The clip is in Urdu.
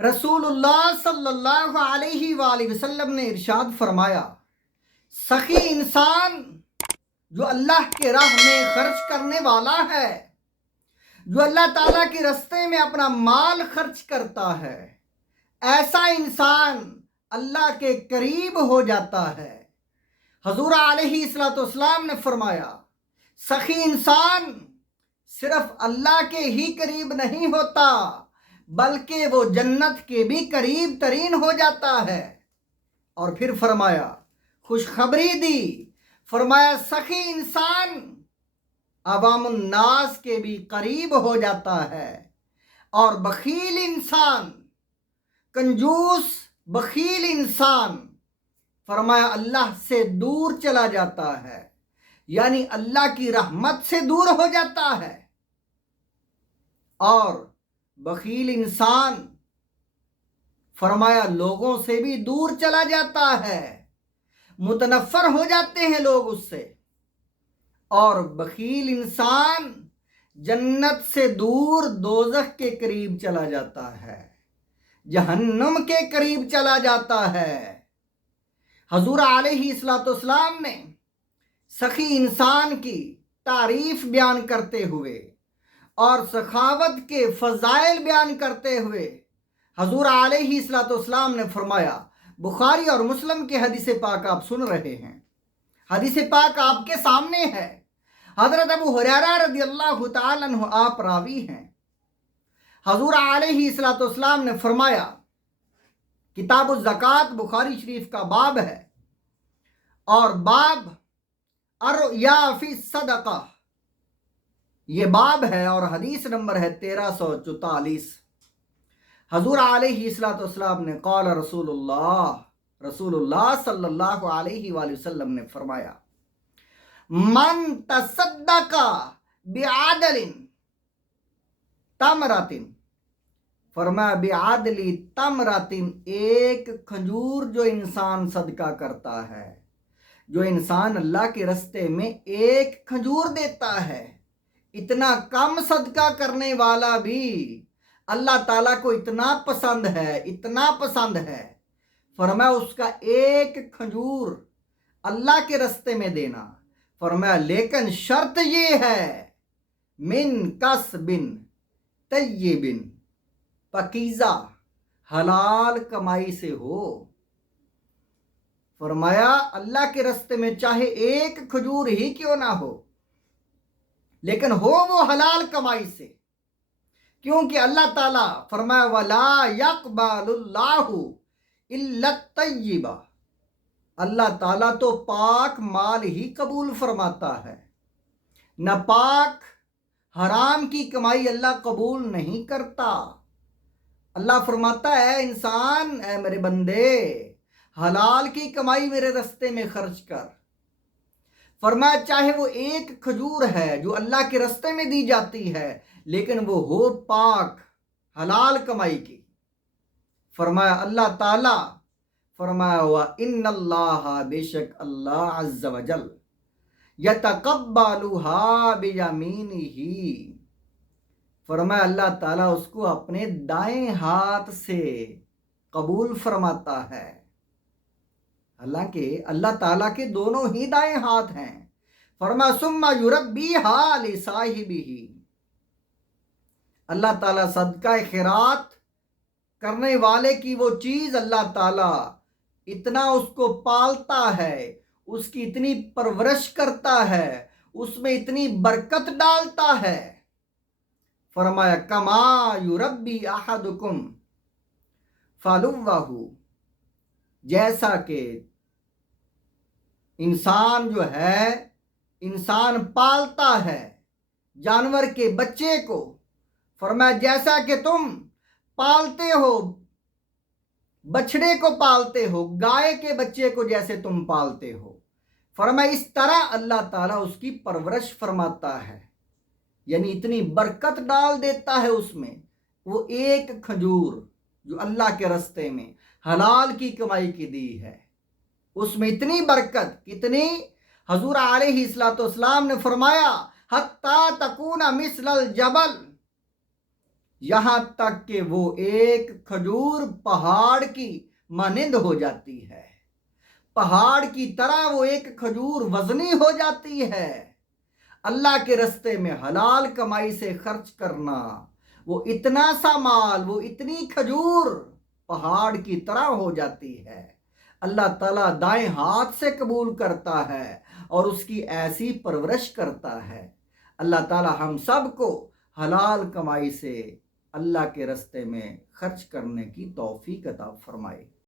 رسول اللہ صلی اللہ علیہ وآلہ وسلم نے ارشاد فرمایا، سخی انسان جو اللہ کے راہ میں خرچ کرنے والا ہے، جو اللہ تعالیٰ کے راستے میں اپنا مال خرچ کرتا ہے، ایسا انسان اللہ کے قریب ہو جاتا ہے۔ حضور علیہ السلام نے فرمایا، سخی انسان صرف اللہ کے ہی قریب نہیں ہوتا بلکہ وہ جنت کے بھی قریب ترین ہو جاتا ہے۔ اور پھر فرمایا، خوشخبری دی، فرمایا سخی انسان عوام الناس کے بھی قریب ہو جاتا ہے، اور بخیل انسان، کنجوس بخیل انسان فرمایا اللہ سے دور چلا جاتا ہے، یعنی اللہ کی رحمت سے دور ہو جاتا ہے۔ اور بخیل انسان فرمایا لوگوں سے بھی دور چلا جاتا ہے، متنفر ہو جاتے ہیں لوگ اس سے۔ اور بخیل انسان جنت سے دور دوزخ کے قریب چلا جاتا ہے، جہنم کے قریب چلا جاتا ہے۔ حضور علیہ السلام نے سخی انسان کی تعریف بیان کرتے ہوئے اور سخاوت کے فضائل بیان کرتے ہوئے حضور علیہ السلام نے فرمایا، بخاری اور مسلم کے حدیث پاک آپ سن رہے ہیں، حدیث پاک آپ کے سامنے ہے۔ حضرت ابو ہریرہ رضی اللہ تعالیٰ عنہ آپ راوی ہیں۔ حضور علیہ السلام نے فرمایا، کتاب الزکوٰۃ بخاری شریف کا باب ہے، اور باب الرؤیا فی الصدقہ یہ باب ہے، اور حدیث نمبر ہے 1344۔ حضور علیہ السلام نے قال رسول اللہ صلی اللہ علیہ وآلہ وسلم نے فرمایا، من تصدق بعدل تمرۃ، فرمایا بعدل تمرۃ، ایک کھجور جو انسان صدقہ کرتا ہے، جو انسان اللہ کے راستے میں ایک کھجور دیتا ہے، اتنا کم صدقہ کرنے والا بھی اللہ تعالیٰ کو اتنا پسند ہے، اتنا پسند ہے، فرمایا اس کا ایک کھجور اللہ کے راستے میں دینا، فرمایا لیکن شرط یہ ہے، من کسب طیب، پاکیزہ حلال کمائی سے ہو۔ فرمایا اللہ کے راستے میں چاہے ایک کھجور ہی کیوں نہ ہو، لیکن ہو وہ حلال کمائی سے، کیونکہ اللہ تعالیٰ فرمایا وَلَا يَقْبَلُ اللَّهُ إِلَّا الطَّيِّبَ، اللہ تعالیٰ تو پاک مال ہی قبول فرماتا ہے، ناپاک حرام کی کمائی اللہ قبول نہیں کرتا۔ اللہ فرماتا ہے اے انسان، اے میرے بندے، حلال کی کمائی میرے راستے میں خرچ کر۔ فرمایا چاہے وہ ایک کھجور ہے جو اللہ کے راستے میں دی جاتی ہے، لیکن وہ ہو پاک حلال کمائی کی۔ فرمایا اللہ تعالیٰ، فرمایا وَإِنَّ اللَّهَ، بے شک اللہ عز وجل، يَتَقَبَّلُهَا بِيَمِينِهِ، فرمایا اللہ تعالیٰ اس کو اپنے دائیں ہاتھ سے قبول فرماتا ہے۔ حالانکہ اللہ تعالیٰ کے دونوں ہی دائیں ہاتھ ہیں۔ فرمایا ثُمَّ يُرَبِّيهَا لِصَاحِبِهِ، اللہ تعالیٰ صدقہ خیرات کرنے والے کی وہ چیز اللہ تعالیٰ اتنا اس کو پالتا ہے، اس کی اتنی پرورش کرتا ہے، اس میں اتنی برکت ڈالتا ہے۔ فرمایا کما یربی احدکم فلوہ، جیسا کہ انسان جو ہے، انسان پالتا ہے جانور کے بچے کو، فرمایا جیسا کہ تم پالتے ہو، بچڑے کو پالتے ہو، گائے کے بچے کو جیسے تم پالتے ہو، فرمایا اس طرح اللہ تعالیٰ اس کی پرورش فرماتا ہے، یعنی اتنی برکت ڈال دیتا ہے اس میں۔ وہ ایک کھجور جو اللہ کے راستے میں حلال کی کمائی کی دی ہے، اس میں اتنی برکت، کتنی؟ حضور علیہ السلام نے فرمایا حتی تکون مثل الجبل، یہاں تک کہ وہ ایک کھجور پہاڑ کی مانند ہو جاتی ہے، پہاڑ کی طرح وہ ایک کھجور وزنی ہو جاتی ہے۔ اللہ کے رستے میں حلال کمائی سے خرچ کرنا، وہ اتنا سا مال، وہ اتنی کھجور پہاڑ کی طرح ہو جاتی ہے۔ اللہ تعالیٰ دائیں ہاتھ سے قبول کرتا ہے اور اس کی ایسی پرورش کرتا ہے۔ اللہ تعالیٰ ہم سب کو حلال کمائی سے اللہ کے رستے میں خرچ کرنے کی توفیق عطا فرمائے۔